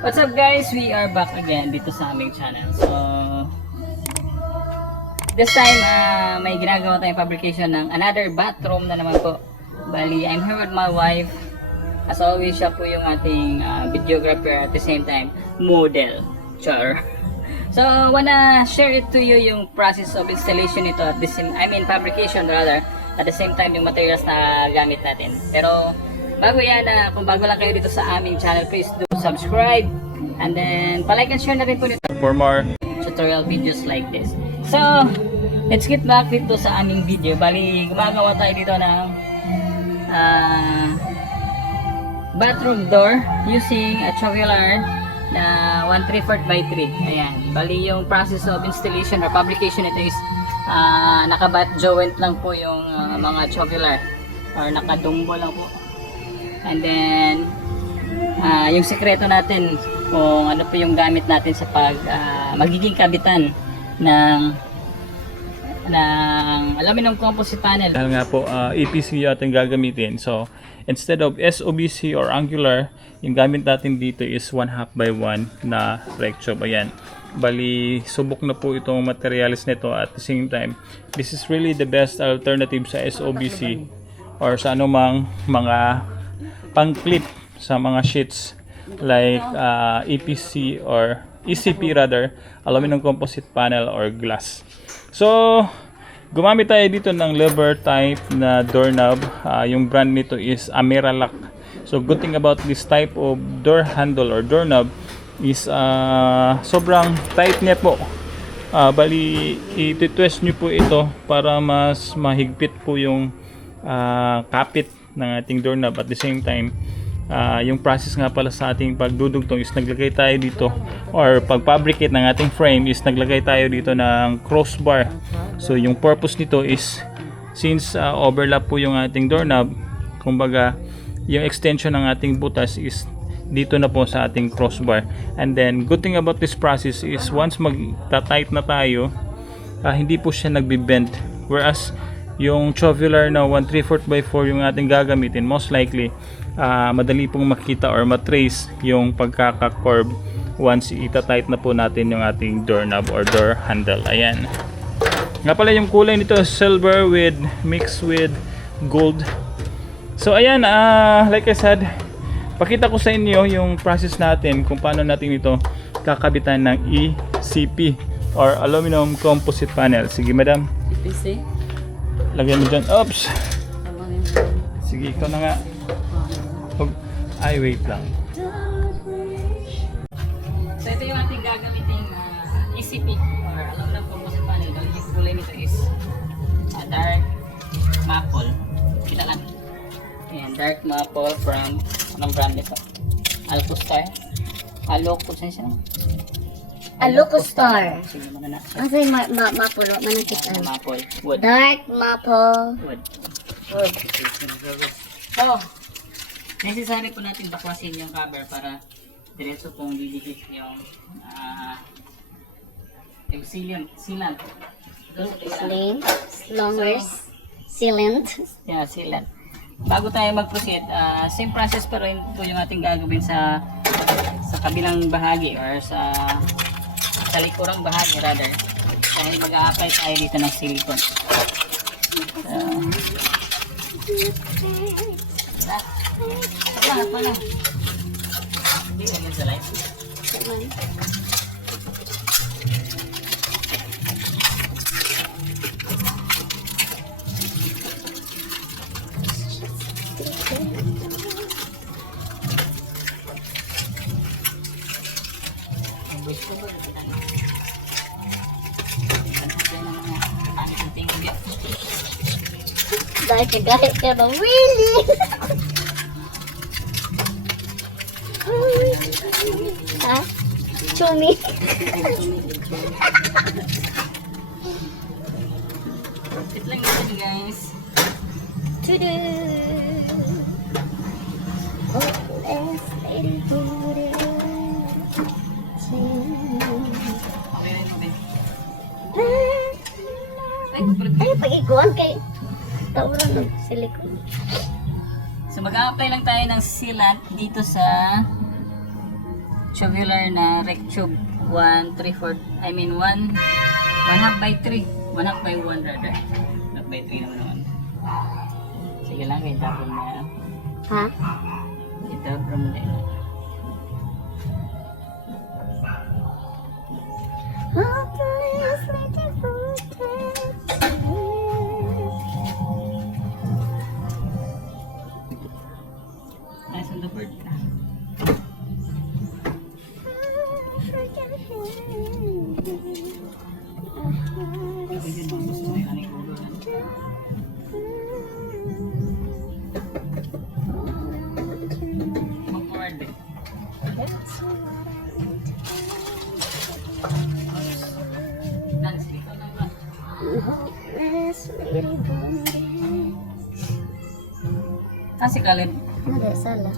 What's up guys? We are back again dito sa aming channel. So, this time, ah, may ginagawa tayong fabrication ng another bathroom na naman po. Bali, I'm here with my wife. As always, siya po yung ating ah, videographer at the same time, model. Char. So, wanna share it to you yung process of installation nito at the same, I mean fabrication rather, at the same time yung materials na gamit natin. Pero, bago yan, ah, kung bago lang kayo dito sa aming channel, please do subscribe and then palike and share na rin po nito For more tutorial videos like this. So, let's get back dito sa aming video. Bali, gumagawa tayo dito ng ah, bathroom door using a tubular na 1 3 4 by 3. Ayan. Bali, yung process of installation or publication ito is ah, nakabat joint lang po yung ah, mga tubular or nakadumbo lang po. And then, ah, yung sekreto natin kung ano po yung gamit natin sa pag ah, magiging kabitan ng ng aluminum composite panel. dahil nga po uh, EPC ating gagamitin. So instead of SOBC or angular, yung gamit natin dito is 1 half by 1 na recto. Ayan. Bali, subok na po itong materials nito at the same time, this is really the best alternative sa SOBC or sa anumang mga pang-clip sa mga sheets like uh, EPC or ECP rather, aluminum composite panel or glass. So, gumamit tayo dito ng lever type na doorknob. Ah, yung brand nito is Ameralac. So, good thing about this type of door handle or doorknob is ah, sobrang tight niya po. Ah, bali, i-twist nyo po ito para mas mahigpit po yung ah, kapit ng ating doorknob at the same time Ah, yung process nga pala sa ating pagdudugtong is naglagay tayo dito or pag-fabricate ng ating frame is naglagay tayo dito ng crossbar. So yung purpose nito is since ah, overlap po yung ating doorknob, kumbaga yung extension ng ating butas is dito na po sa ating crossbar. And then good thing about this process is once mag-tight na tayo, ah, hindi po siya nagbe-bend. Whereas yung tubular na 1 3 4 by 4 yung ating gagamitin, most likely ah, madali pong makita or matrace yung pagkaka-curve once ita-tight na po natin yung ating doorknob or door handle. Ayan. Nga pala yung kulay nito silver with mixed with gold. So ayan, ah like I said, pakita ko sa inyo yung process natin kung paano natin ito kakabitan ng ECP or aluminum composite panel. Sige madam, PC? lagyan mo dyan. Oops! Sige, ikaw na nga. Huwag- Ay, wait lang. So ito yung ating gagamiting ah, ECP or aluminum composite panel. Bali, yung kulay nito is ah, dark maple. Kita lang. Ayan, dark maple from anong brand nito? Alcostar. Siya? Alocostar. Sige, muna na. Ang sa'yo ma ma mapulo, manakit ang Maple. Wood. dark maple. Wood. Wood. So, necessary po natin baklasin yung cover para diretso pong didikit yung ah yung sealant. Sealant. Slim, longer, sealant. Yeah, sealant. Bago tayo mag-proceed, ah, same process pa rin po yung ating gagawin sa sa kabilang bahagi or sa sa likurang bahagi rather. Dahil mag-a-apply tayo dito ng silicone. So, wala. Hindi, wala sa light. Ang gusto ko, nakita niyo. Yan ang mga pangit na tingin niya. Dahil kagalit ka ba? Really? ha? Chumi. Wait lang natin guys. Tudu. Oh, let's. Ay, pag-ikuan kay tauran ng silikon. So mag-a-apply lang tayo ng sealant dito sa tubular na rectube 1 3 4 I mean 1 1 half by 3 1 half by 1 rather. Half by 3 naman. Naman sige lang kaya tapon na Ha? ito from there Oh, please let it protect ah si Caleb Nada, salah.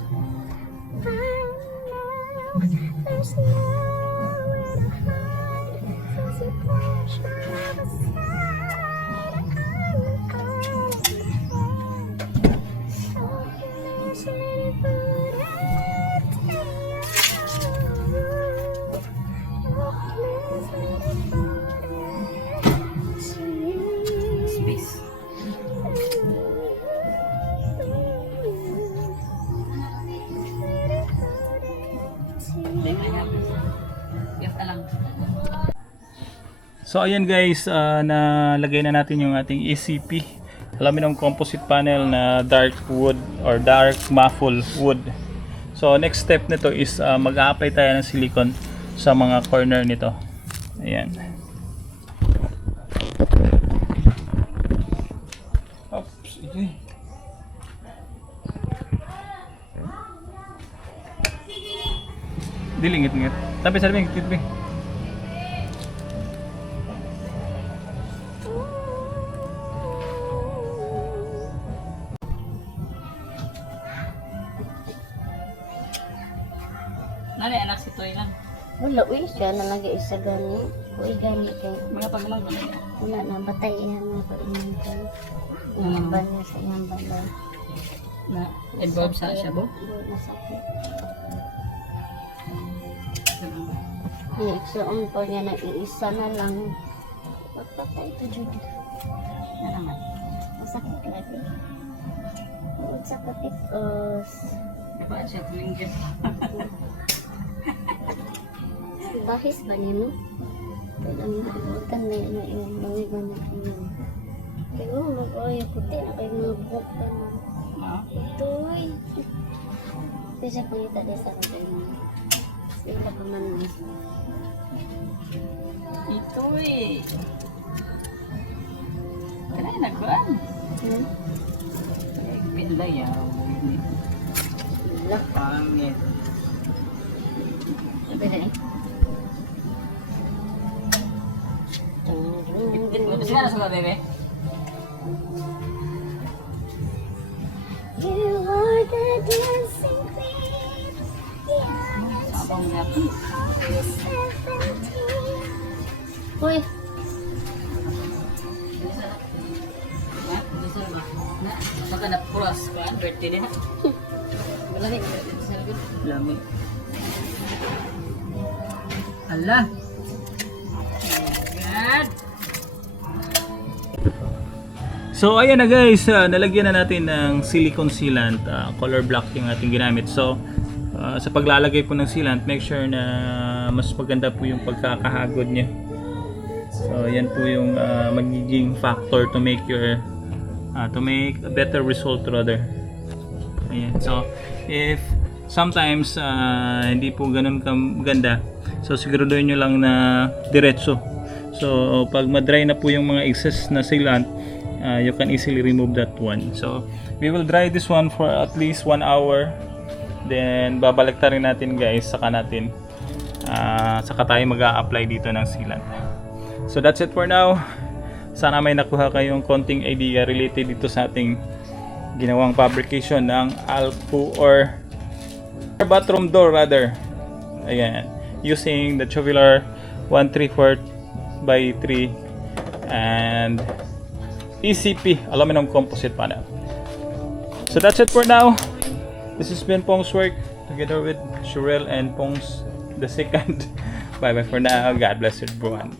I know So ayan guys, ah, nalagay na natin yung ating ECP aluminum composite panel na dark wood or dark muffle wood. So next step nito is ah, mag-a-apply tayo ng silicone sa mga corner nito. Ayan. Oops, ito Dilingit ngit. Tapi sa bing, nani anak si Toy lang Wala, uy, siya na lagi isa gani. Uy, gani kay. mga pagmang ba Wala na, batay yan na pag-iman kay. Ang bala sa iyang bala. na involved sa siya bo nasakit. Iiksoon po niya na iisa na lang. Pagpatay ito, Judy. na naman Masakit lagi. Huwag sa katikos. diba siya tulinggit Bahis ba niya mo? Kailang nakalimutan na yun na yung mga na yun. Kaya mo, mag-oyo puti na kayo mga buhok ka na. no Itoy. Ito siya pangita din sa kayo. Sila pa man mas. ito eh kanay nagkuhan Hmm? pinda yaw Wala. pangit Sabi na. Ipit mo sila sa bebe You are the dancing queen. Yeah, sabang niya I'm 17. Uy, na na baka na cross ko ang birthday din malaki na rin sa likod. Lami. Ala. So ayan na guys, ah, nalagyan na natin ng silicone sealant, ah, color block yung ating ginamit. So ah, sa paglalagay po ng sealant, make sure na mas maganda po yung pagkakahagod niya. So yan po yung ah, magiging factor to make your ah, to make a better result rather. Ayan. So if sometimes ah, hindi po ganun kaganda, so siguraduhin nyo lang na diretso. So pag ma-dry na po yung mga excess na sealant, uh, you can easily remove that one. So, we will dry this one for at least 1 hour. Then, babalik rin natin guys, saka natin, uh, saka tayo mag apply dito ng sealant. So, that's it for now. Sana may nakuha kayong konting idea related dito sa ating ginawang fabrication ng Alco or bathroom door rather. Ayan. Using the tubular 1 3 4 by 3 and ECP aluminum composite panel. So that's it for now. This has been Pong's work together with Shurel and Pong's the second. Bye bye for now. God bless everyone.